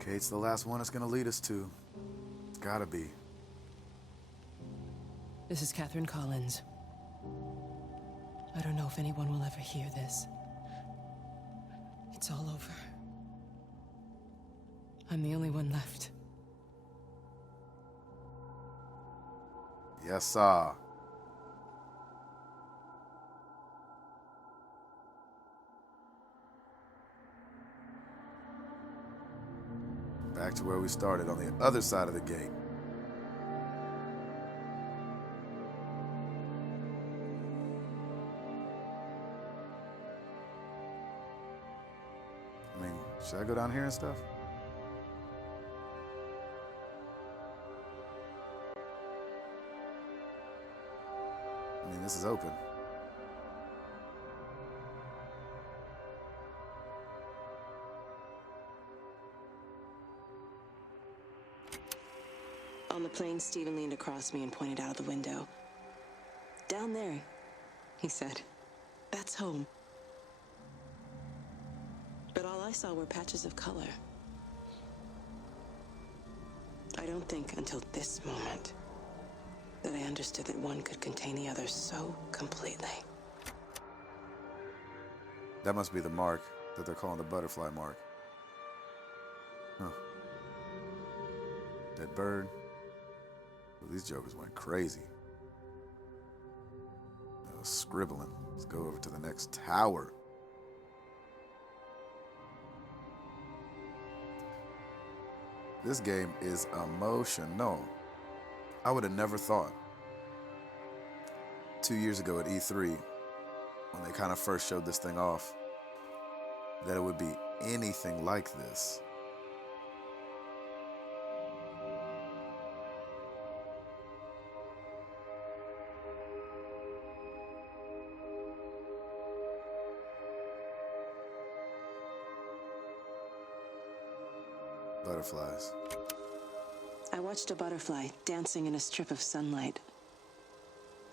Kate's the last one it's gonna lead us to. It's gotta be. This is Catherine Collins. I don't know if anyone will ever hear this. It's all over. I'm the only one left. Yes, sir. Back to where we started, on the other side of the gate. I mean, should I go down here and stuff? I mean, this is open. On the plane, Stephen leaned across me and pointed out of the window. "Down there," he said. "That's home." But all I saw were patches of color. I don't think until this moment that I understood that one could contain the other so completely. That must be the mark that they're calling the butterfly mark. Huh. Dead bird. Ooh, these jokers went crazy. Scribbling. Let's go over to the next tower. This game is emotional. I would have never thought 2 years ago at E3, when they kind of first showed this thing off, that it would be anything like this. Butterflies. I watched a butterfly dancing in a strip of sunlight.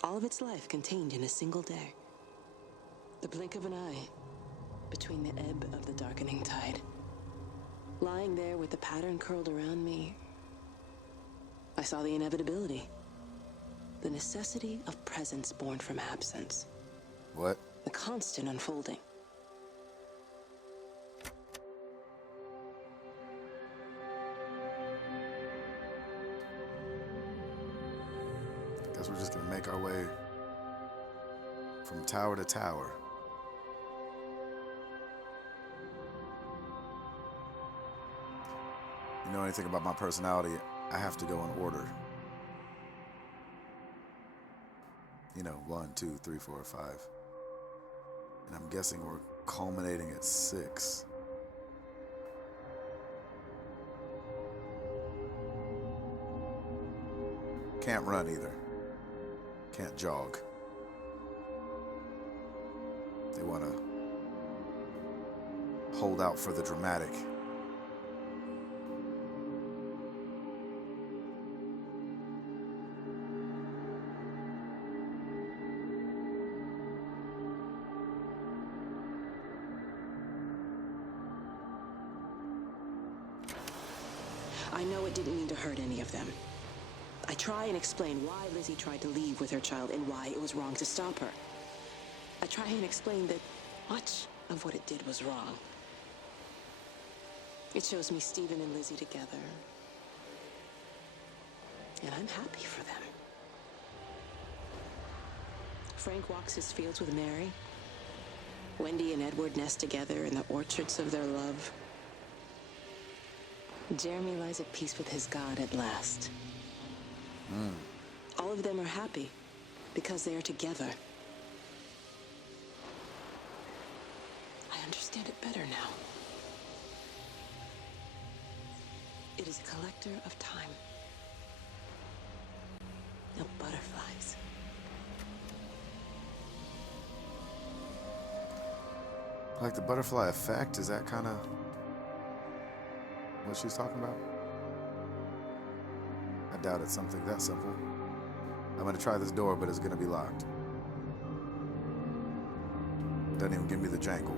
All of its life contained in a single day. The blink of an eye between the ebb of the darkening tide. Lying there with the pattern curled around me, I saw the inevitability. The necessity of presence born from absence. What? The constant unfolding. Guess we're just gonna make our way from tower to tower. You know anything about my personality? I have to go in order. You know, 1, 2, 3, 4, 5. And I'm guessing we're culminating at 6. Can't run either. Can't jog. They want to hold out for the dramatic. I know it didn't mean to hurt any of them. I try and explain why Lizzie tried to leave with her child and why it was wrong to stop her. I try and explain that much of what it did was wrong. It shows me Stephen and Lizzie together. And I'm happy for them. Frank walks his fields with Mary. Wendy and Edward nest together in the orchards of their love. Jeremy lies at peace with his God at last. All of them are happy because they are together. I understand it better now. It is a collector of time. No butterflies. Like the butterfly effect, is that kind of what she's talking about? I doubt it's something that simple. I'm gonna try this door, but it's gonna be locked. Doesn't even give me the jangle.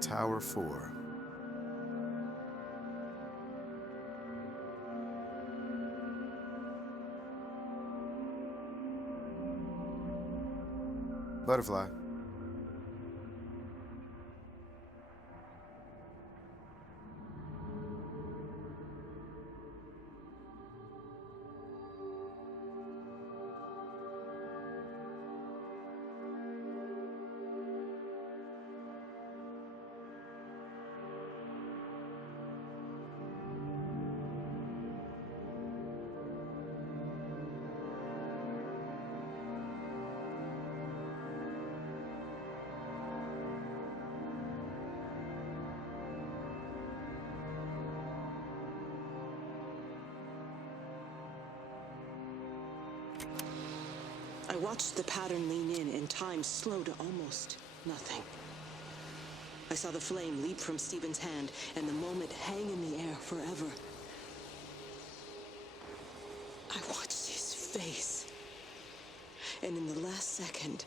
Tower 4. Butterfly. I watched the pattern lean in and time slow to almost nothing. I saw the flame leap from Stephen's hand and the moment hang in the air forever. I watched his face, and in the last second,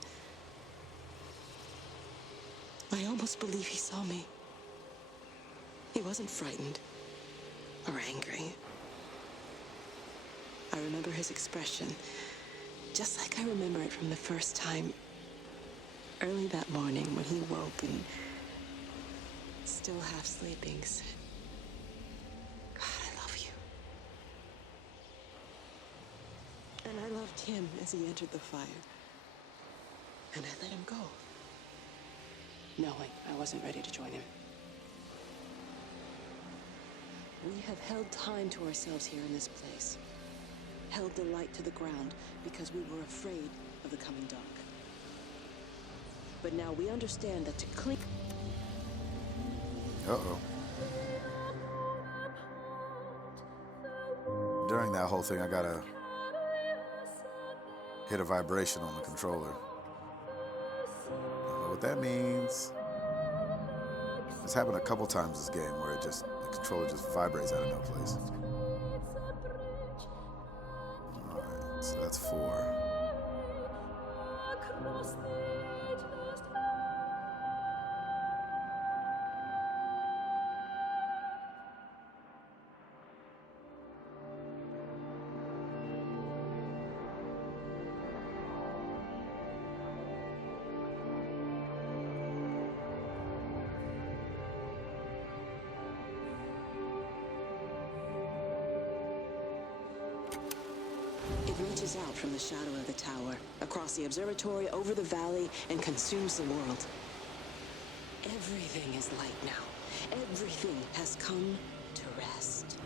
I almost believe he saw me. He wasn't frightened or angry. I remember his expression, just like I remember it from the first time, early that morning when he woke and, still half sleeping, said, "God, I love you." And I loved him as he entered the fire. And I let him go, knowing I wasn't ready to join him. We have held time to ourselves here in this place. Held the light to the ground because we were afraid of the coming dark. But now we understand that to cling... Uh-oh. During that whole thing, I got a hit a vibration on the controller. I don't know what that means. It's happened a couple times this game where the controller just vibrates out of no place. Alright, so that's 4. It reaches out from the shadow of the tower, across the observatory, over the valley, and consumes the world. Everything is light now. Everything has come to rest.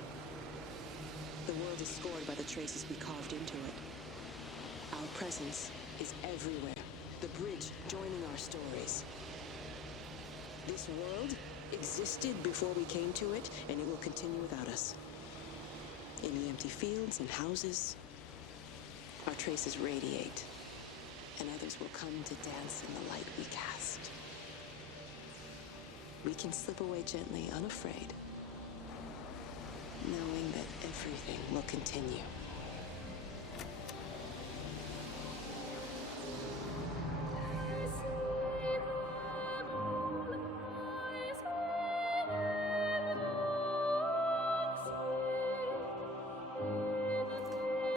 The world is scored by the traces we carved into it. Our presence is everywhere, the bridge joining our stories. This world existed before we came to it, and it will continue without us. In the empty fields and houses, our traces radiate, and others will come to dance in the light we cast. We can slip away gently, unafraid, knowing that everything will continue.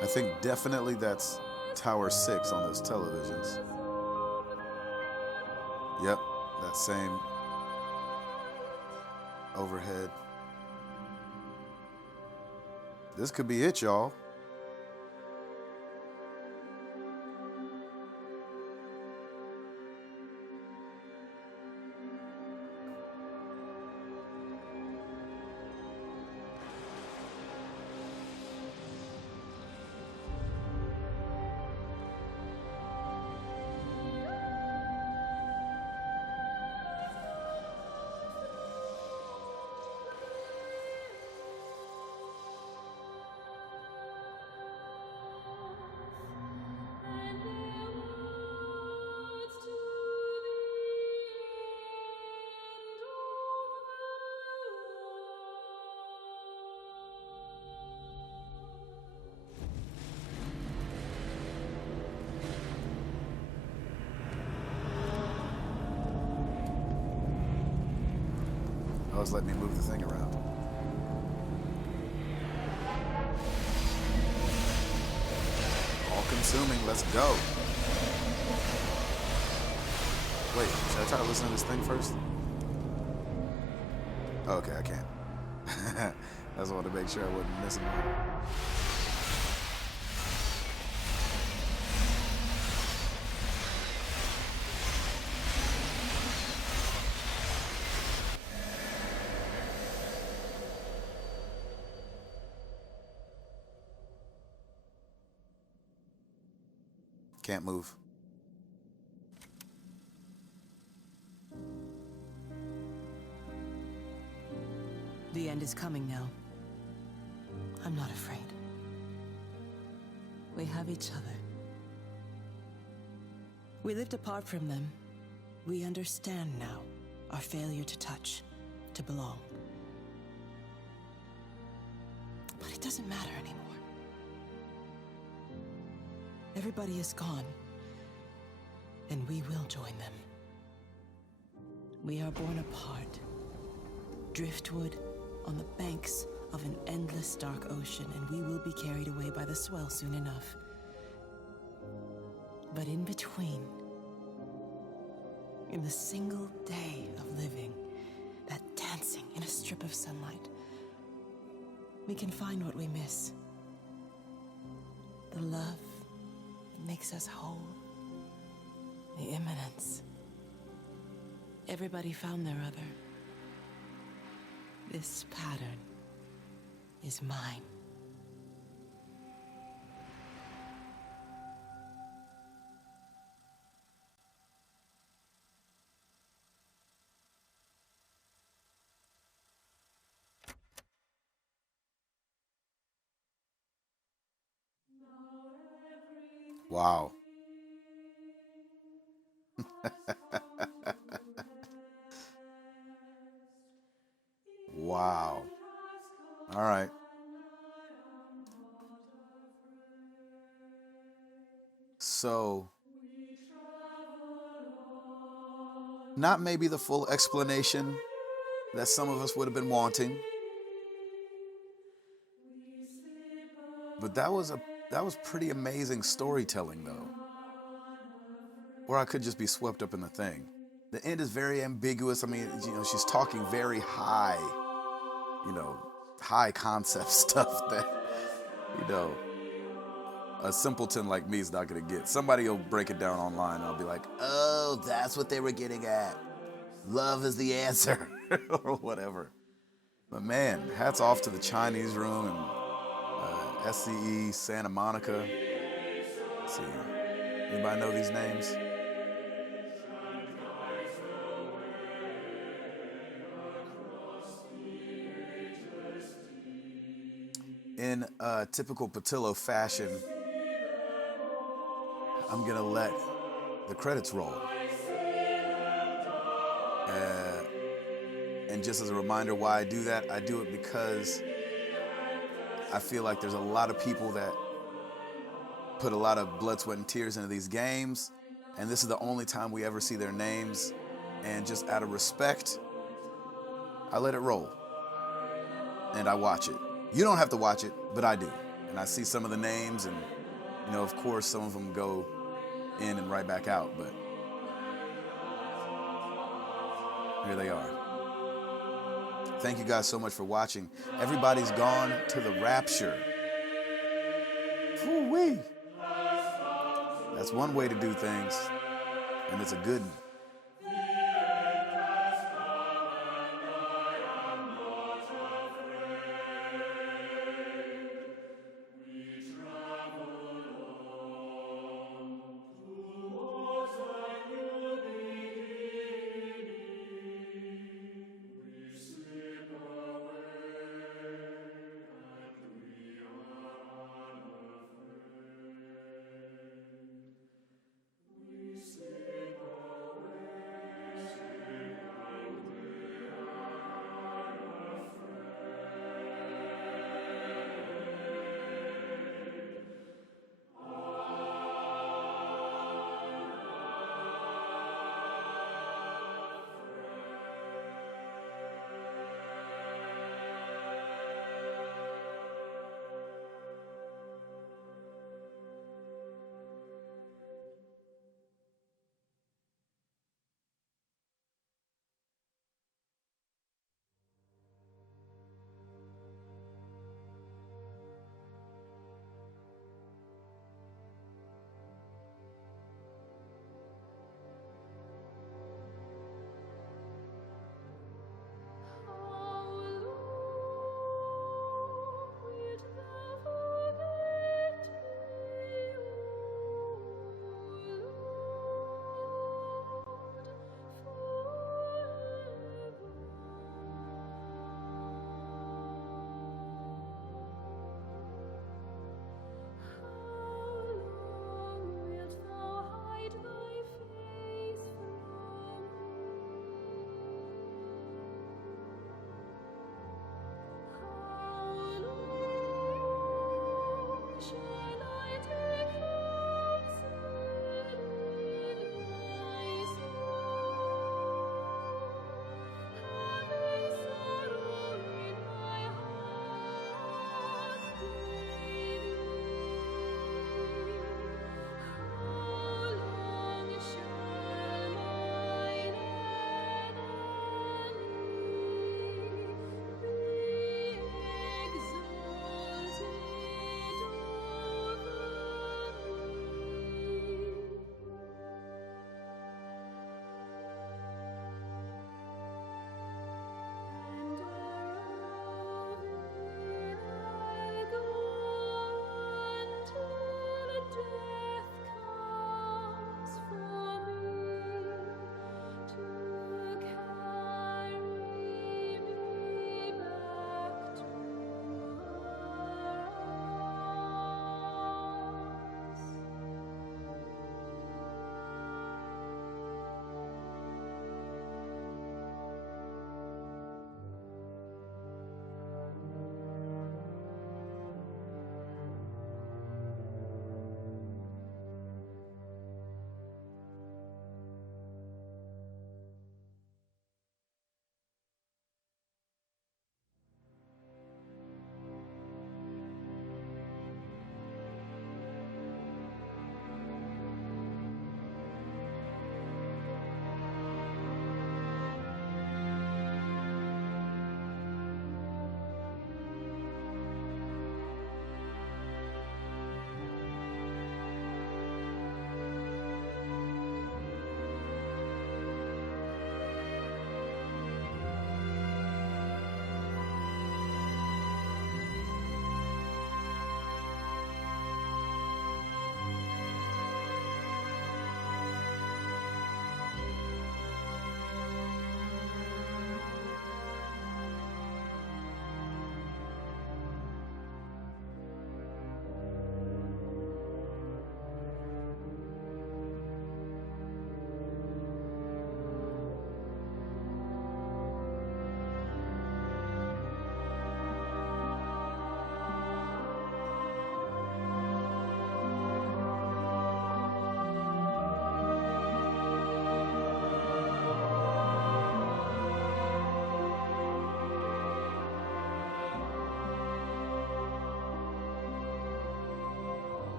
I think definitely that's Tower 6 on those televisions. Yep, that same overhead. This could be it, y'all. it's letting me move the thing around. All consuming, let's go. Wait, should I try to listen to this thing first? Okay, I can't. I just wanted to make sure I wasn't missing one. Can't move. The end is coming now. I'm not afraid. We have each other. We lived apart from them. We understand now our failure to touch, to belong. But it doesn't matter anymore. Everybody is gone, and we will join them. We are born apart, driftwood on the banks of an endless dark ocean, and we will be carried away by the swell soon enough. But in between, in the single day of living, that dancing in a strip of sunlight, we can find what we miss. The love that makes us whole. The imminence. Everybody found their other. This pattern is mine. Wow. Wow. All right. So, not maybe the full explanation that some of us would have been wanting, but that was pretty amazing storytelling, though. Or I could just be swept up in the thing. The end is very ambiguous. I mean, she's talking very high, high concept stuff that, a simpleton like me is not going to get. Somebody will break it down online and I'll be like, oh, that's what they were getting at. Love is the answer or whatever. But man, hats off to the Chinese Room and SCE Santa Monica. Let's see, anybody know these names? In typical Patillo fashion, I'm gonna let the credits roll. And just as a reminder why I do that, I do it because I feel like there's a lot of people that put a lot of blood, sweat, and tears into these games, and this is the only time we ever see their names, and just out of respect, I let it roll, and I watch it. You don't have to watch it, but I do. And I see some of the names, and, of course, some of them go in and right back out, but here they are. Thank you guys so much for watching. Everybody's gone to the Rapture. Woo-wee. That's one way to do things, and it's a good one.